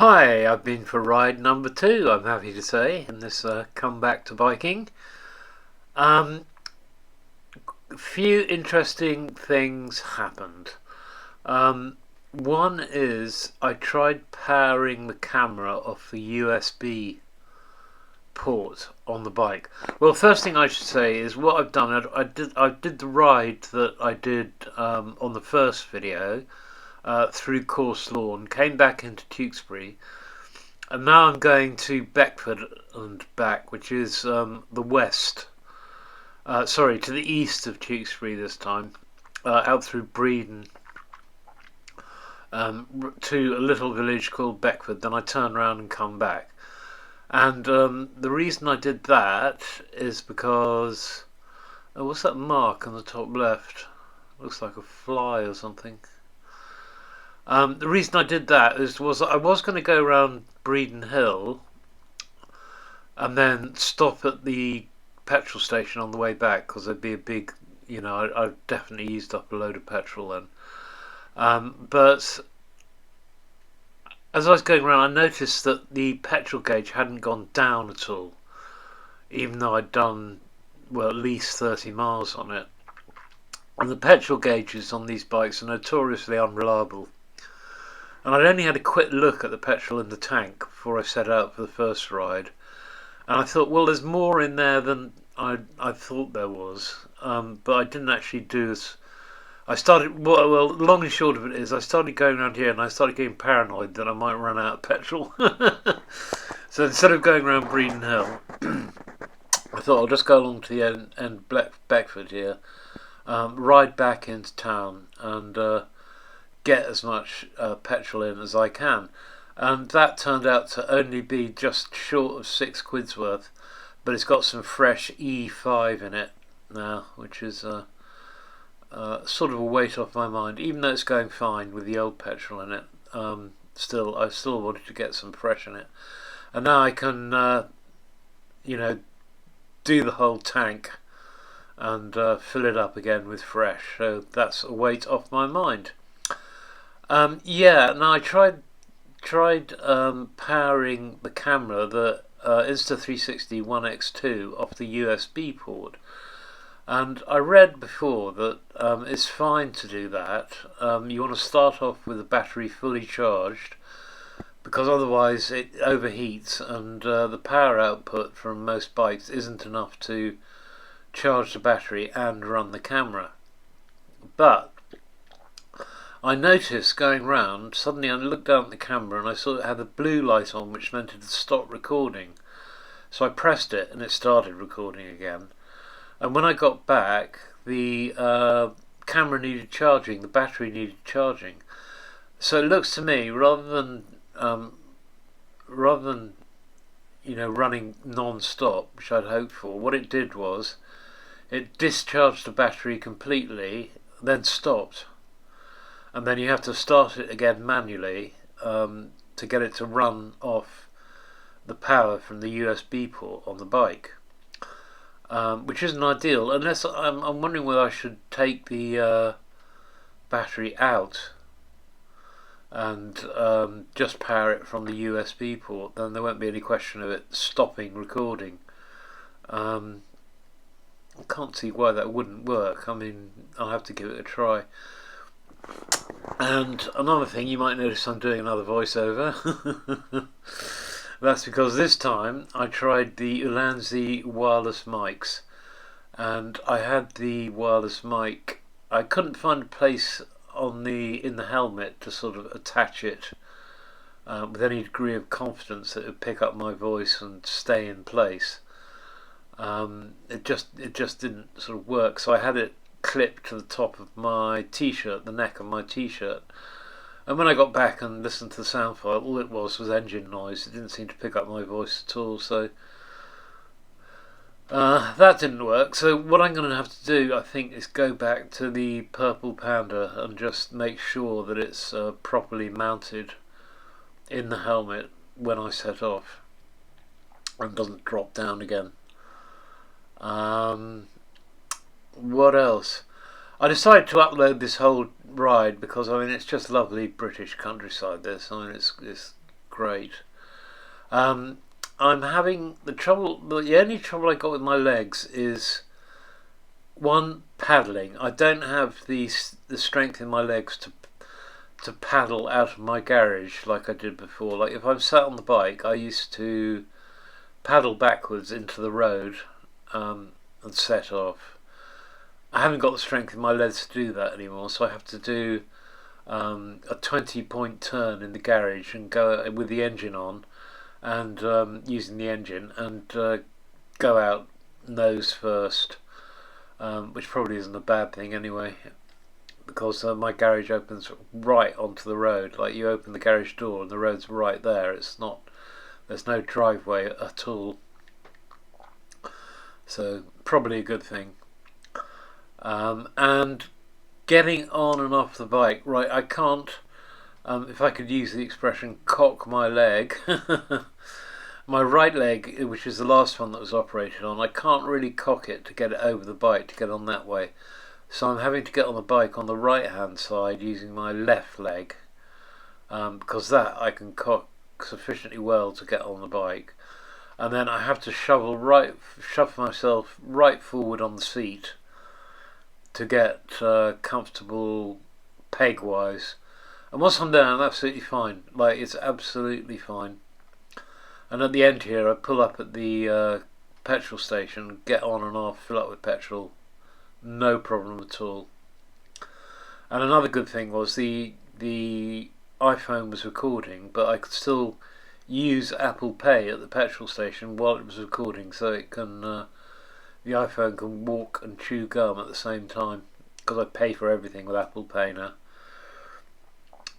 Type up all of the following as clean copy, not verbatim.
Hi, I've been for ride number 2, I'm happy to say, in this comeback to biking. Um, few interesting things happened. Um, One is I tried powering the camera off the USB port on the bike. Well, first thing I should say is what I've done. I did the ride that I did on the first video through Course Lawn, came back into Tewkesbury, and now I'm going to Beckford and back, which is the west. Sorry, to the east of Tewkesbury this time, out through Bredon, to a little village called Beckford. Then I turn around and come back. And the reason I did that is because what's that mark on the top left? Looks like a fly or something. The reason I did that was I was going to go around Bredon Hill and then stop at the petrol station on the way back, because there'd be a big, I definitely used up a load of petrol then. But as I was going around, I noticed that the petrol gauge hadn't gone down at all, even though I'd done, well, at least 30 miles on it. And the petrol gauges on these bikes are notoriously unreliable. And I'd only had a quick look at the petrol in the tank before I set out for the first ride. And I thought, well, there's more in there than I thought there was. But I didn't actually do this. I started, well, long and short of it is, I started going around here and I started getting paranoid that I might run out of petrol. So instead of going around Bredon Hill, I thought I'll just go along to the end Beckford here, ride back into town and get as much petrol in as I can. And that turned out to only be just short of £6 worth, but it's got some fresh E5 in it now, which is sort of a weight off my mind. Even though it's going fine with the old petrol in it, I still wanted to get some fresh in it. And now I can, do the whole tank and fill it up again with fresh. So that's a weight off my mind. Now I tried powering the camera, the Insta360 1X2, off the USB port, and I read before that it's fine to do that. You want to start off with the battery fully charged, because otherwise it overheats, and the power output from most bikes isn't enough to charge the battery and run the camera. But I noticed going round, suddenly I looked down at the camera and I saw it had a blue light on, which meant it had stopped recording. So I pressed it and it started recording again. And when I got back, the camera needed charging, the battery needed charging. So it looks to me, rather than running non-stop, which I'd hoped for, what it did was it discharged the battery completely, then stopped. And then you have to start it again manually to get it to run off the power from the USB port on the bike, which isn't ideal. Unless I'm wondering whether I should take the battery out and just power it from the USB port. Then there won't be any question of it stopping recording. I can't see why that wouldn't work. I mean, I'll have to give it a try. And another thing, you might notice I'm doing another voiceover. That's because this time I tried the Ulanzi wireless mics, and I had the wireless mic. I couldn't find a place in the helmet to sort of attach it with any degree of confidence that it would pick up my voice and stay in place. It just didn't sort of work. So I had it clipped to the top of my t-shirt, the neck of my t-shirt, and when I got back and listened to the sound file, all it was engine noise. It didn't seem to pick up my voice at all, so that didn't work. So what I'm going to have to do, I think, is go back to the Purple Panda and just make sure that it's properly mounted in the helmet when I set off and doesn't drop down again. What else? I decided to upload this whole ride because, I mean, it's just lovely British countryside this. I mean, it's great. Um, I'm having the only trouble I got with my legs is one, paddling. I don't have the strength in my legs to paddle out of my garage like I did before. Like if I'm sat on the bike, I used to paddle backwards into the road and set off. I haven't got the strength in my legs to do that anymore, so I have to do a 20-point turn in the garage and go with the engine on and using the engine and go out nose first, which probably isn't a bad thing anyway, because my garage opens right onto the road. Like you open the garage door and the road's right there. There's no driveway at all, so probably a good thing. And getting on and off the bike, right? I can't, if I could use the expression, cock my leg. My right leg, which is the last one that was operated on, I can't really cock it to get it over the bike to get on that way. So I'm having to get on the bike on the right hand side using my left leg, because that I can cock sufficiently well to get on the bike. And then I have to shove myself right forward on the seat to get comfortable peg wise. And once I'm there, I'm absolutely fine. Like, it's absolutely fine. And at the end here, I pull up at the petrol station, get on and off, fill up with petrol, no problem at all. And another good thing was the iPhone was recording, but I could still use Apple Pay at the petrol station while it was recording, so it can the iPhone can walk and chew gum at the same time, because I pay for everything with Apple Pay now.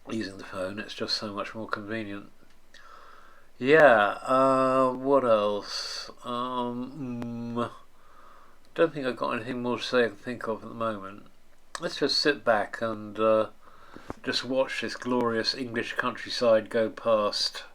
Using the phone, it's just so much more convenient. Yeah, what else? Don't think I've got anything more to say I can think of at the moment. Let's just sit back and just watch this glorious English countryside go past.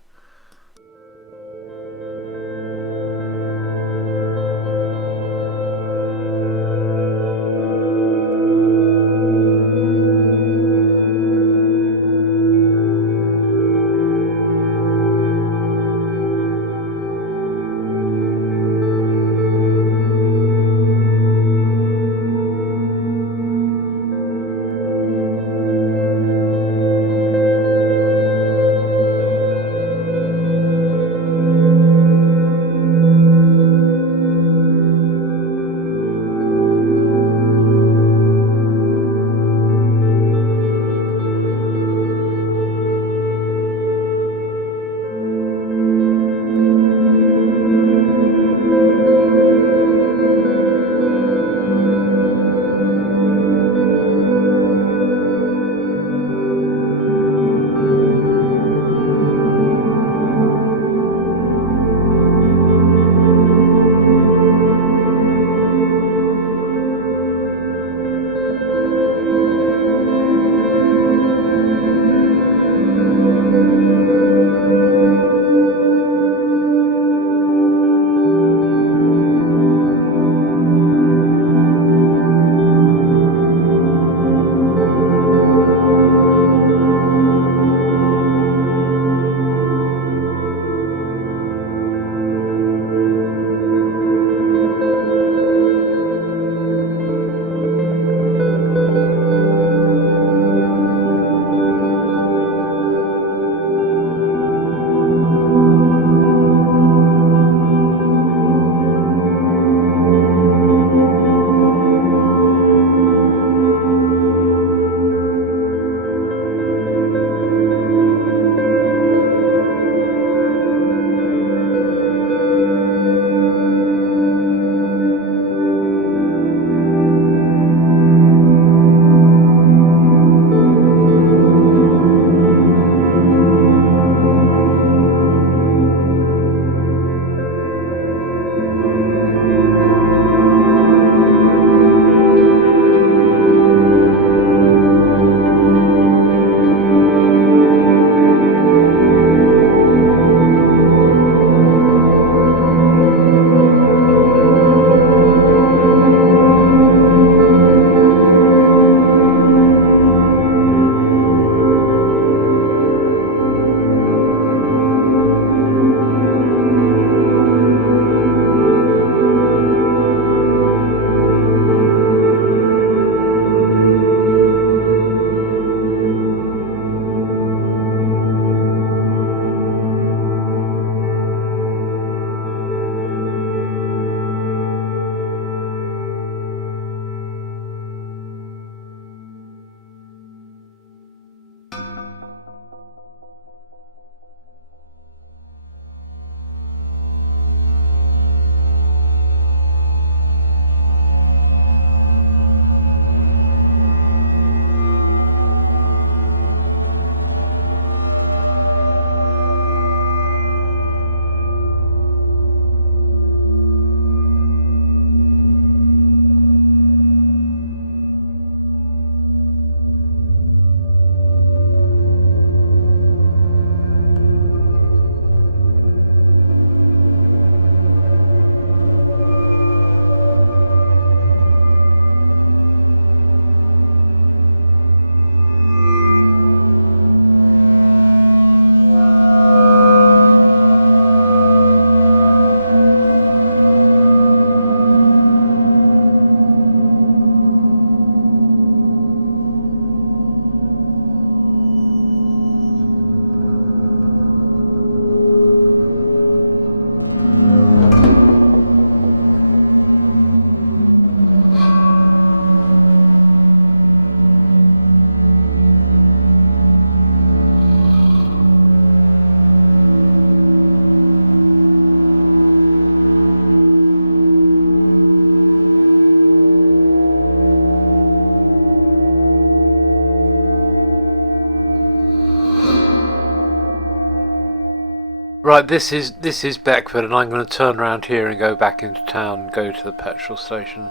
Right, this is Beckford, and I'm going to turn around here and go back into town and go to the petrol station.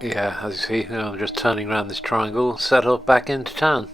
Yeah, as you see, I'm just turning around this triangle, set off back into town.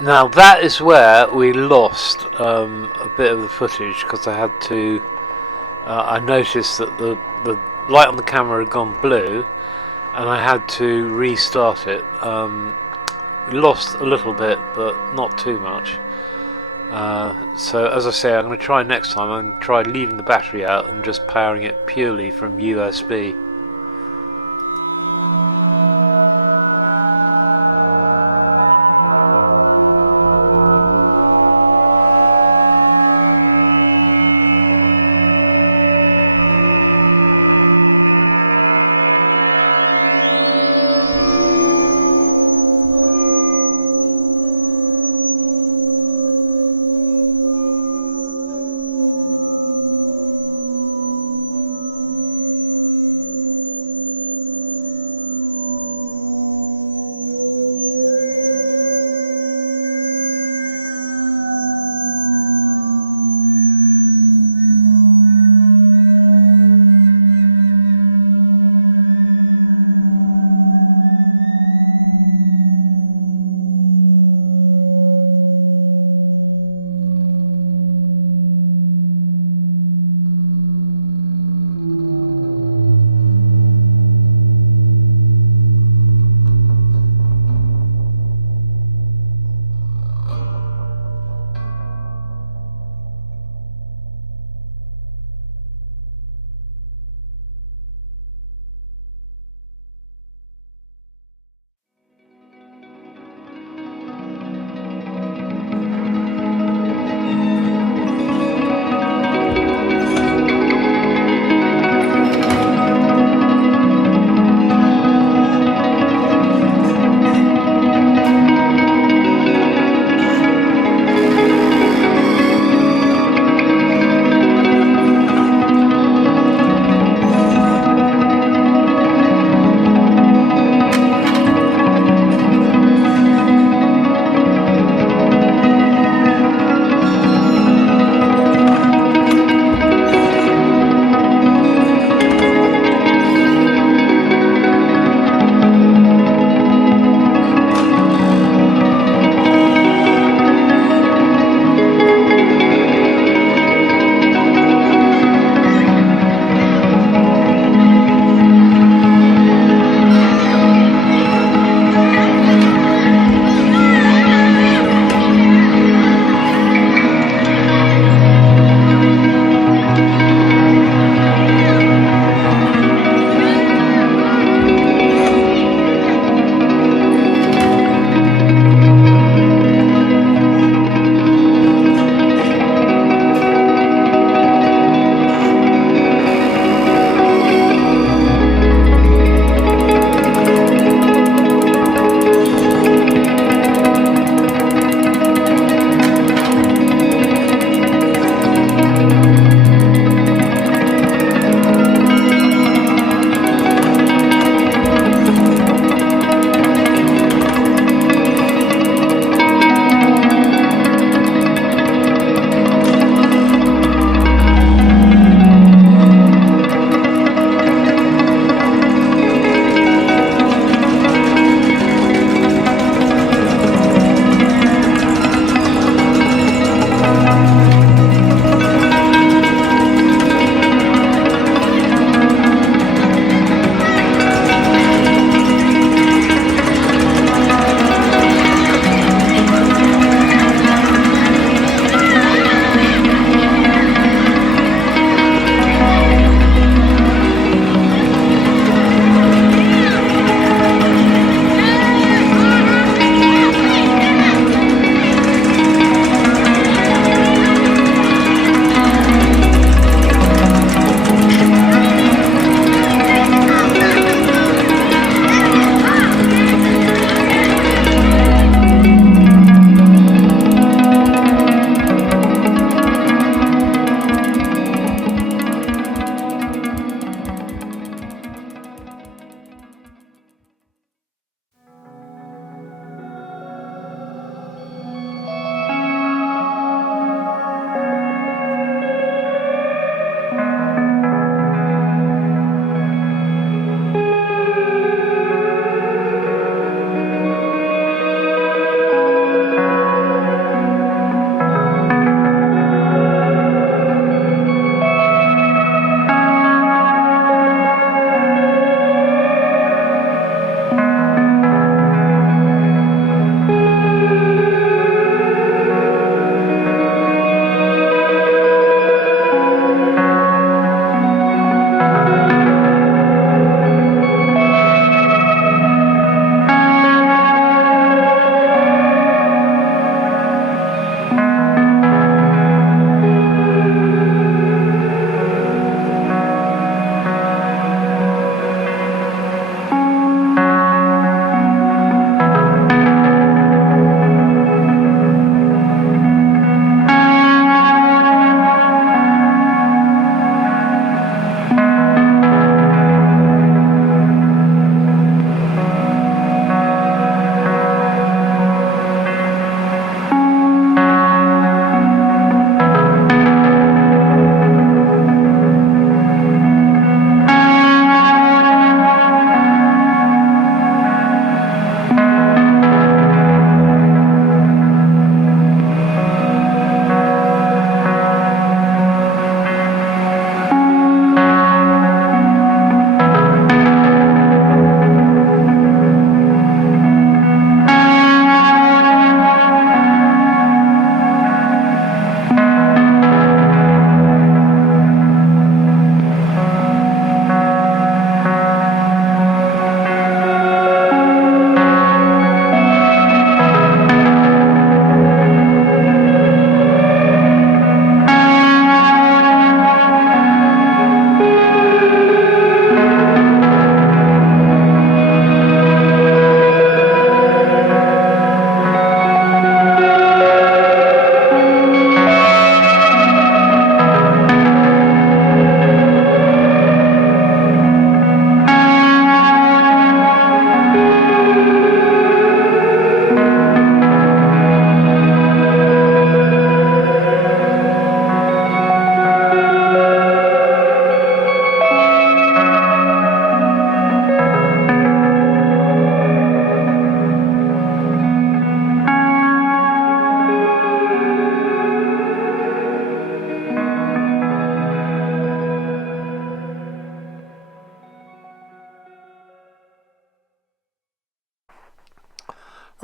Now that is where we lost a bit of the footage because I had to. I noticed that the light on the camera had gone blue, and I had to restart it. We lost a little bit, but not too much. So as I say, I'm going to try next time. I'm going to try leaving the battery out and just powering it purely from USB.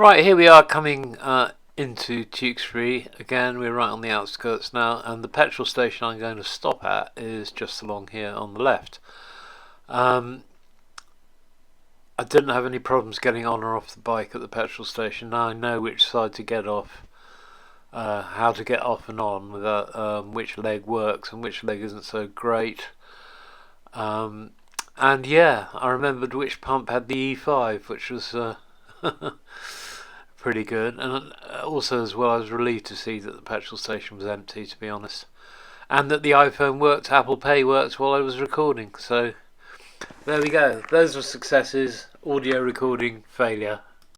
Right, here we are coming into Tewkesbury. Again, we're right on the outskirts now, and the petrol station I'm going to stop at is just along here on the left. I didn't have any problems getting on or off the bike at the petrol station. Now I know which side to get off, how to get off and on, without which leg works and which leg isn't so great. And yeah, I remembered which pump had the E5, which was pretty good. And also, as well, I was relieved to see that the petrol station was empty, to be honest, and that the iPhone worked, Apple Pay worked while I was recording. So there we go. Those were successes. Audio recording failure.